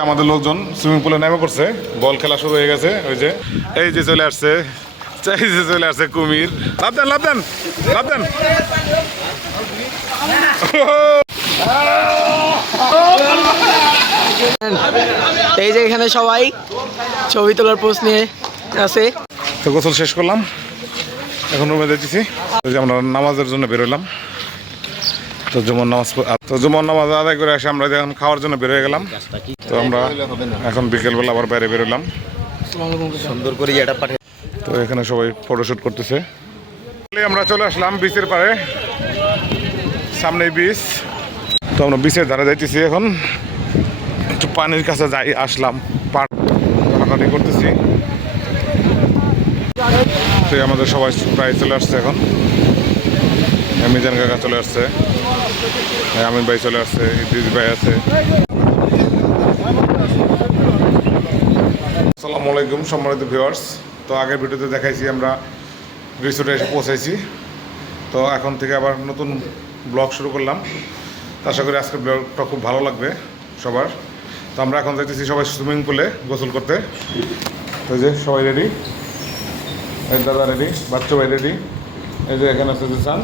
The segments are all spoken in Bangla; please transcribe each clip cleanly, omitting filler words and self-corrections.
আমাদের লোকজন সুইমিং পুলে নেমে পড়ছে, বল খেলা শুরু হয়ে গেছে। ওই যে এই যে চলে আসছে, এই যে চলে আসছে কুমির। লাভ দেন লাভ দেন লাভ দেন। এই যে এখানে সবাই ছবি তোলার পোজ নিয়ে আছে। তো গোসল শেষ করলাম, এখন রুমে যাচ্ছি। ওই যে আমরা নামাজের জন্য বেরোলাম। তো জুমার নামাজ আদায় করে এসে আমরা এখন খাওয়ার জন্য বের হয়ে গেলাম। তো আমরা এখন বিকেলবেলা আবার বাইরে বেরোলাম সুন্দর করে এটা পাঠিয়ে। তো এখানে সবাই ফটোশ্যুট করতেছে। আমরা চলে আসলাম বিচের পাড়ে, সামনে বিচ। তো আমরা বিচের ধারে যাইতেছি, এখন একটু পানির কাছে যাই আসলাম, হাঁটাহাঁটি করতেছি। তো আমাদের সবাই প্রায় চলে আসছে এখন। মিজান কাকা চলে আসছে, আমিন ভাই চলে আসছে, ইদ্রিস ভাই আছে। আসসালামু আলাইকুম সম্মানিত ভিউয়ার্স। তো আগের ভিডিওতে দেখাইছি আমরা রিসোর্টে এসে পৌঁছাইছি। তো এখন থেকে আবার নতুন ব্লগ শুরু করলাম। আশা করি আজকের ব্লগটা খুব ভালো লাগবে সবার। তো আমরা এখন যাইতেছি সবাই সুইমিং পুলে গোসল করতে। তো যে সবাই রেডি, এই দাদা রেডি, বাচ্চা ভাই রেডি, এই যে এখানে আছে যে চান।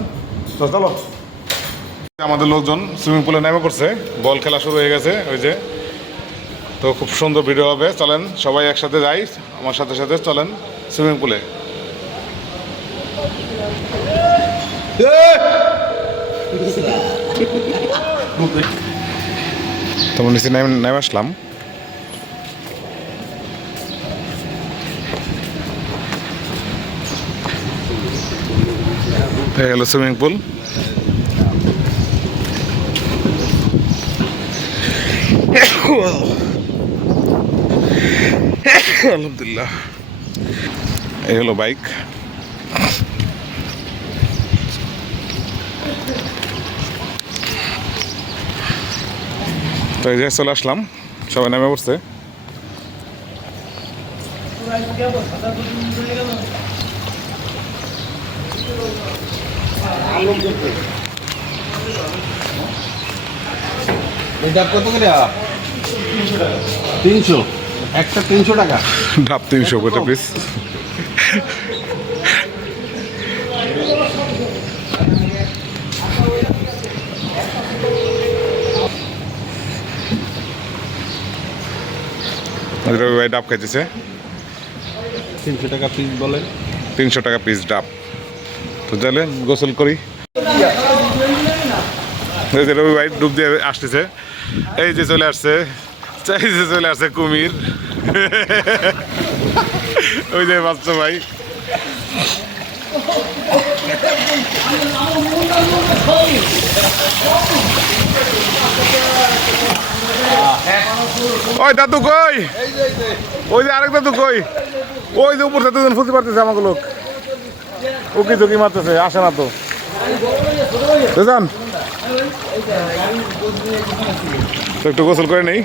তো চলো, আমাদের লোকজন সুইমিং পুলে নেমে পড়ছে, বল খেলা শুরু হয়ে গেছে। ওই যে তো খুব সুন্দর ভিডিও হবে, চলেন সবাই একসাথে যাই, আমার সাথে সাথে চলেন সুইমিং পুলে। তোমার নিচে নেমে আসলাম। এই হলো সুইমিং পুল। আলহামদুলিল্লাহ। এই হলো বাইক। তো এই যে চলে আসলাম, সবাই নেমে পড়ছে। কত করে? 300, একটা 300 টাকা। ডাব 300 কত পিস? রবি ভাই ডাব খাইতেছে। 300 টাকা পিস বলে। 300 টাকা পিস ডাব। তো চলে গোসল করি। রবি ভাই ডুব দিয়ে আসতেছে, এই যে চলে আসছে, এই যে চলে আসছে কুমির। ওই যে বাচ্চা ভাই। ওই দাদু কই? ওই যে আরেক দাদু কই? ওই যে উপর থেকে ফুলতে পারতেছে আমাকে লোক, উকি ঝুঁকি মারতেছে, আসে না তো। বুঝলেন তো, একটু গোসল করে নেই।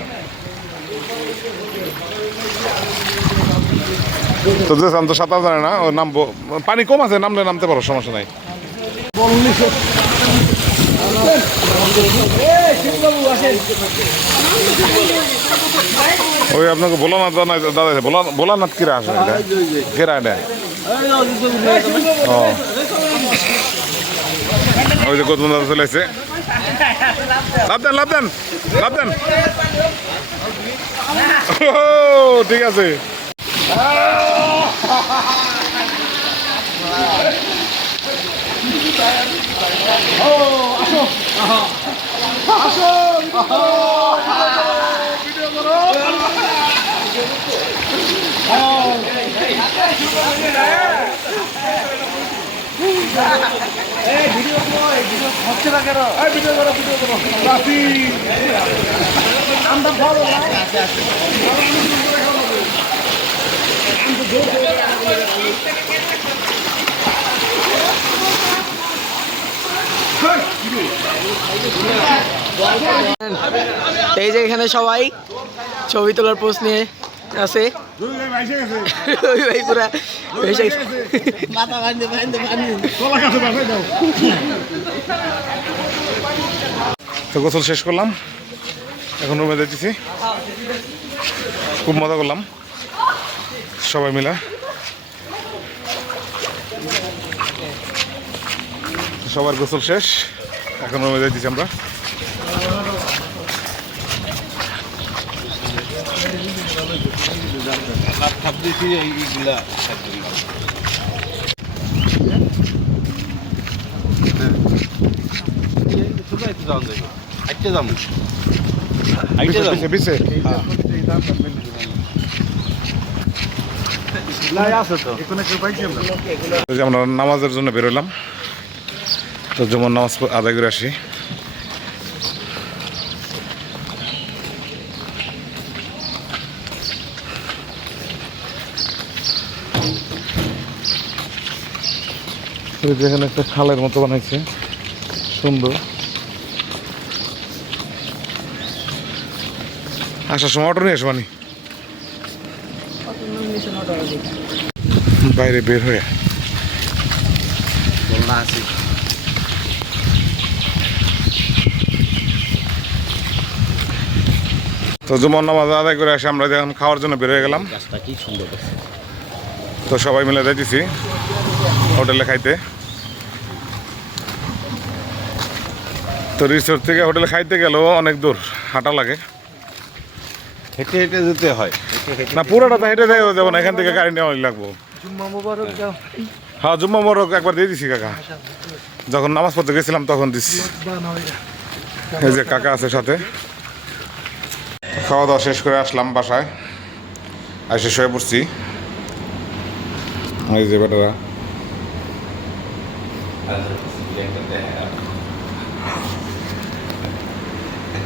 তো যেসান তো সাঁতার জানে না, ও নামবো, পানি কম আছে, নামলে নামতে পারো, সমস্যা নাই। ওই আপনাকে ভোলানাথ দাদা, ভোলানাথ কিরা আসে, কেরা এটা? ও ওই যে গৌতম দাদা চলে এসে। লাভ দেন লাভ দেন লাভ দেন। ঠিক আছে। এই যে এখানে সবাই ছবি তোলার পোজ নিয়ে আছে। ভাই পুরা তো গোসল শেষ করলাম, এখন রুমে যাচ্ছি। খুব মজা করলাম সবাই মিলে। সবার গোসল শেষ, এখন রুমে যাইতেছি আমরা। বিছে আমরা নামাজের জন্য বেরোলাম, তো যেমন নামাজ আদায় করে আসি। যেখানে একটা খালের মতো বানাইছে, সুন্দর। আসার সময় অটো নিয়ে আসবানি, বাইরে বের হয়ে তো জুমার নামাজ আদায় করে আসে আমরা যখন খাওয়ার জন্য বের হয়ে গেলাম। তো সবাই মিলে যাইতেছি হোটেলে খাইতে। তো রিসোর্ট থেকে হোটেলে খাইতে গেলেও অনেক দূর হাঁটা লাগে, হেঁটে হেঁটে যেতে হয়। না পুরোটা তো হেঁটে দেওয়া যাবো না, এখান থেকে গাড়ি নেওয়া লাগবো। হ্যাঁ জুম্মা মোবারক একবার দিয়ে দিছি কাকা, যখন নামাজ পড়তে গেছিলাম তখন দিচ্ছি। এই যে কাকা আছে সাথে। খাওয়া দাওয়া শেষ করে আসলাম বাসায়, এসে শুয়ে পড়ছি। এই যে বেটারা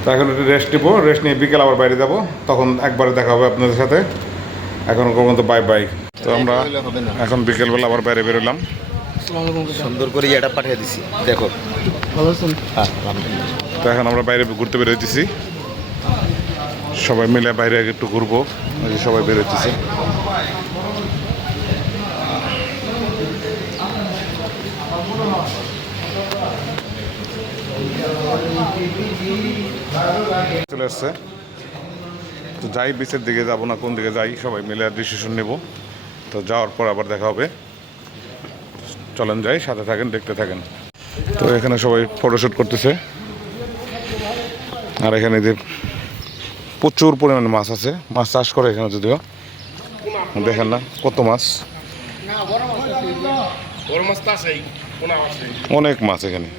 তো এখন একটু রেস্ট নিবো, রেস্ট নিয়ে বিকেল আবার বাইরে যাবো, তখন একবারে দেখা হবে আপনাদের সাথে। এখন পর্যন্ত বাই বাই। তো আমরা এখন বিকেলবেলা আবার বাইরে বেরোলাম। সুন্দর করে এটা পাঠিয়ে দিছি, দেখো। ভালো আছেন? তো এখন আমরা বাইরে ঘুরতে বেরোতেছি, সবাই মিলে বাইরে একটু ঘুরবো, সবাই বেরোতেছি। চলে আসছে, তো যাই বিচের দিকে যাবো না কোন দিকে যাই, সবাই মিলে ডিসিশন নেব। তো যাওয়ার পর আবার দেখা হবে। চলেন যাই, সাথে থাকেন, দেখতে থাকেন। তো এখানে সবাই ফটোশ্যুট করতেছে, আর এখানে যে প্রচুর পরিমাণে মাছ আছে, মাছ চাষ করে এখানে, যদিও দেখেন না কত মাছ, অনেক মাছ এখানে।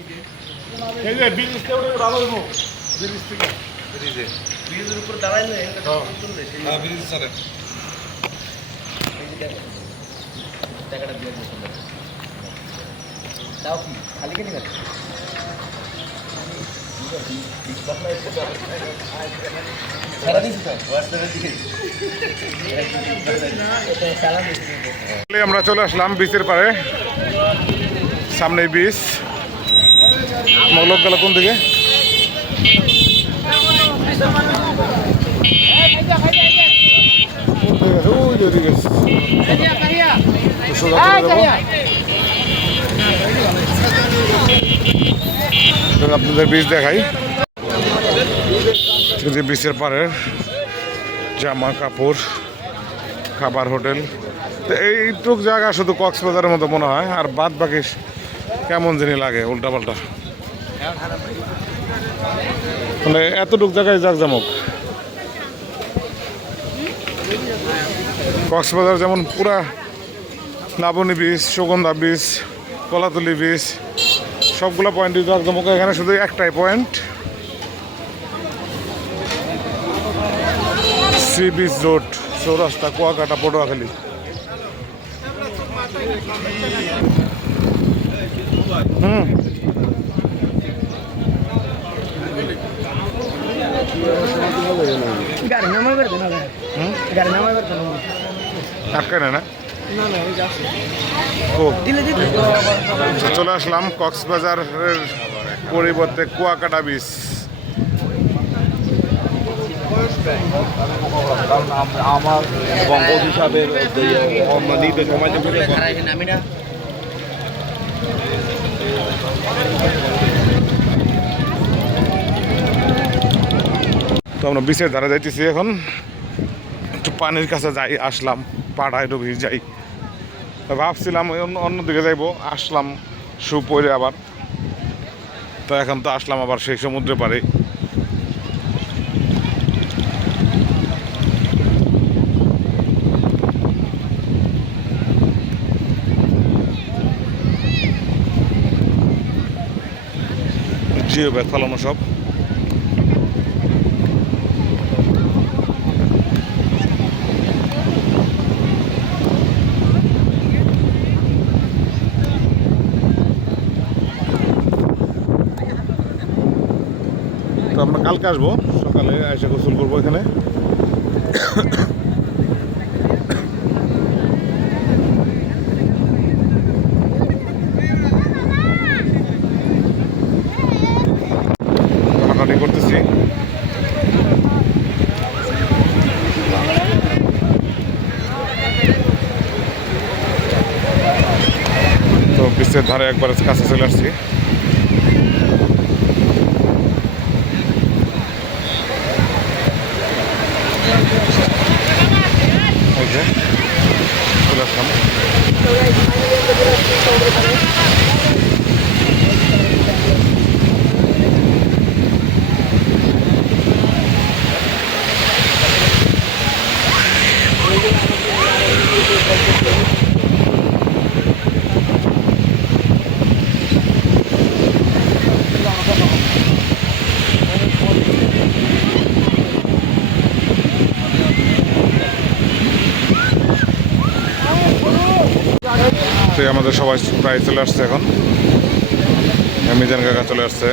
আমরা চলে আসলাম বিচের পারে, সামনে বিচ। মগলক গেল কোন দিকে? আপনাদের বিচ দেখাই, যে বিচের পাড়ের জামা কাপড়, খাবার, হোটেল। তো এইটুক জায়গা শুধু কক্সবাজারের মতো মনে হয়, আর বাদ বাকি কেমন জানি লাগে উল্টাপাল্টা। মানে এতটুক জায়গায় জাঁকজমক। কক্সবাজার যেমন পুরা Laboni beach, Sugandha beach, Kolatoli beach, সবগুলো পয়েন্টই জাঁকজমক। এখানে শুধু একটাই পয়েন্ট, সি বিচ রোড, চৌরাস্তা, কুয়াকাটা, পটুয়াখালী। আটকায় না চলে আসলাম কক্সবাজারের পরিবর্তে কুয়াকাটা বিচ। আমার বঙ্গজ হিসাবে নিতে সময় তো আমরা বিচের ধারে যাইতেছি এখন। একটু পানির কাছে যাই, আসলাম পাড়ায় ডুবি যাই। ভাবছিলাম অন্যদিকে যাইবো, আসলাম শু পরে আবার। তো এখন তো আসলাম আবার সেই সমুদ্রে পাড়ে। জিও ব্যাগ ফালানো সব। তো আমরা কালকে আসবো, সকালে এসে গোসল করবো এখানে। হাঁটাহাঁটি করতেছি। তো বৃষ্টির ধারে একবার কাছে চলে আসছি। চলে আসলাম। তো আমাদের সবাই প্রায় চলে আসছে এখন। মিজান কাকা চলে আসছে,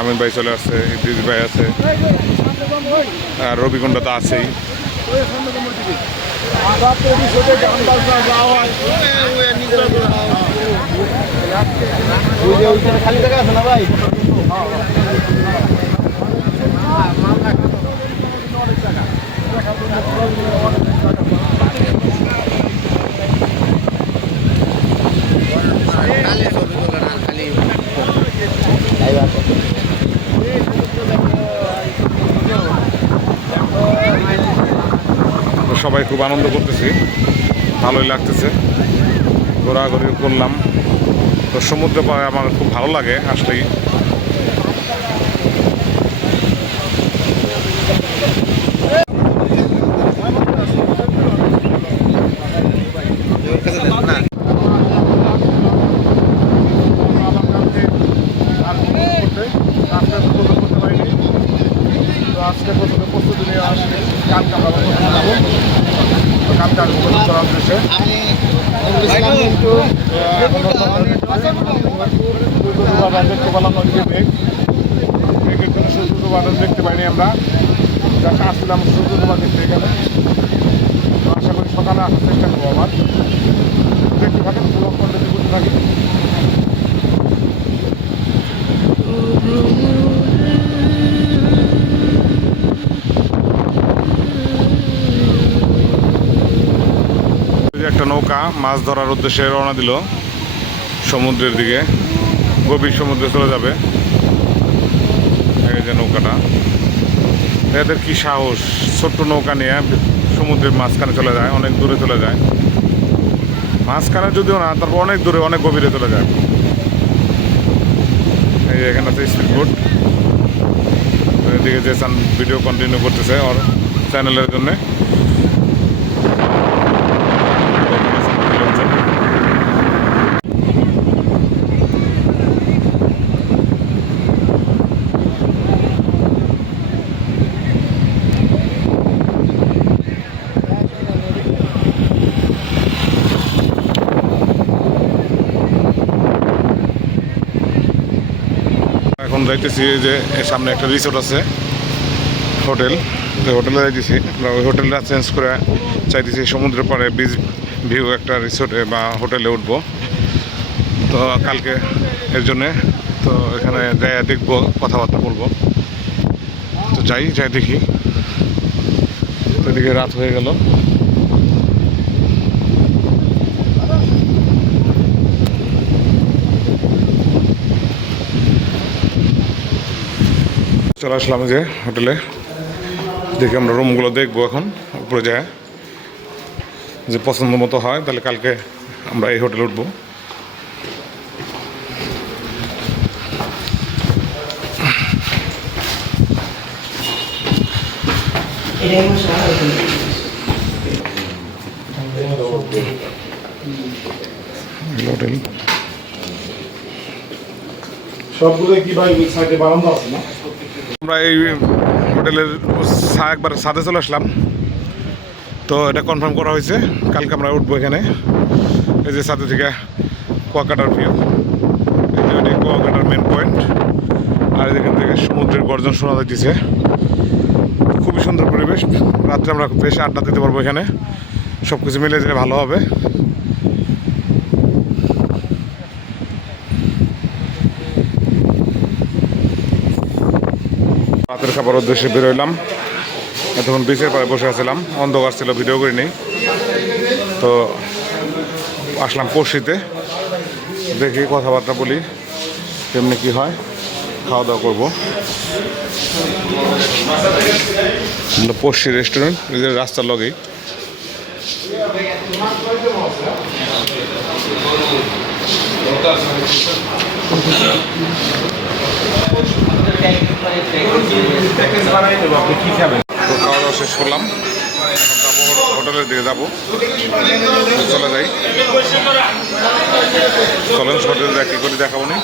আমিন ভাই চলে আসছে, ইদ্রিস ভাই আছে, আর রবিকুণ্ডা তো আছেই। খালি জায়গা আছে না ভাই? সবাই খুব আনন্দ করতেছি, ভালোই লাগতেছে, ঘোরাঘুরি করলাম। তো সমুদ্র পাড়ে আমার খুব ভালো লাগে আসলেই। আজকে প্রথমে প্রস্তুতি নিয়ে আসলে কালকে আমরা যাবো, কালকে আসবো করার উদ্দেশ্যে। কিন্তু দেখতে পেলাম নদীতে মেঘ, মেঘের জন্য সূর্য দেখতে পাইনি আমরা। যাকে আসছিলাম সূর্য দেখতে এখানে। তো আশা করি সকালে আসার চেষ্টা করবো আবার। দেখতে থাকেন, ব্লগ কন্টেন্ট করতে থাকি। একটা নৌকা মাছ ধরার উদ্দেশ্যে রওনা দিল সমুদ্রের দিকে, গভীর সমুদ্রে চলে যাবে। এই যে নৌকাটা, এদের কি সাহস, ছোট্ট নৌকা নিয়ে সমুদ্রের মাঝখানে চলে যায়, অনেক দূরে চলে যায়। মাঝখানে যদিও না, তারপর অনেক দূরে, অনেক গভীরে চলে যায়। এই যে এখানে আছে স্পিড বোট, এদিকে যে ভিডিও কন্টিনিউ করতেছে ওর চ্যানেলের জন্যে। এখন যাইতেছি যে সামনে একটা রিসোর্ট আছে, হোটেল। তো হোটেলে যাইতেছি, আমরা ওই হোটেলটা চেঞ্জ করে চাইতেছি সমুদ্রের পাড়ে বিচ ভিউ একটা রিসোর্টে বা হোটেলে উঠবো। তো কালকে এর জন্যে তো এখানে যাই দেখবো, কথাবার্তা বলবো। তো যাই দেখি। তো এদিকে রাত হয়ে গেল। চলে আসলাম যে হোটেলে। দেখি আমরা রুমগুলো দেখবো এখন উপরে যায়, যে পছন্দ মতো হয় তাহলে কালকে আমরা এই হোটেলে উঠবো। হোটেল সবগুলো কি ভাই সাইডে বারান্দা আছে না? আমরা এই হোটেলের একবার সাথে চলে আসলাম, তো এটা কনফার্ম করা হয়েছে কালকে আমরা উঠবো এখানে। এই যে সাথে থেকে কুয়াকাটার ভিউ, এই যে কুয়াকাটার মেন পয়েন্ট, আর এখান থেকে সমুদ্রের গর্জন শোনা যাচ্ছে। খুবই সুন্দর পরিবেশ, রাত্রে আমরা বেশ আড্ডা দিতে পারবো এখানে, সব কিছু মিলে দিলে ভালো হবে। রাতের খাবার উদ্দেশ্যে বেরোইলাম, এতক্ষণ বিচের পাড়ে বসে আছিলাম, অন্ধকার ছিল, ভিডিও করিনি। তো আসলাম পড়শিতে, দেখি কথাবার্তা বলি কেমনি কি হয়, খাওয়া দাওয়া করবো। পড়শি রেস্টুরেন্ট, নিজের রাস্তার লগেই। তো খাওয়া দাওয়া শেষ করলাম, এখন যাবো হোটেলের দিকে যাবো, চলে যাই। চলেন হোটেলে কী করে দেখাবো নি।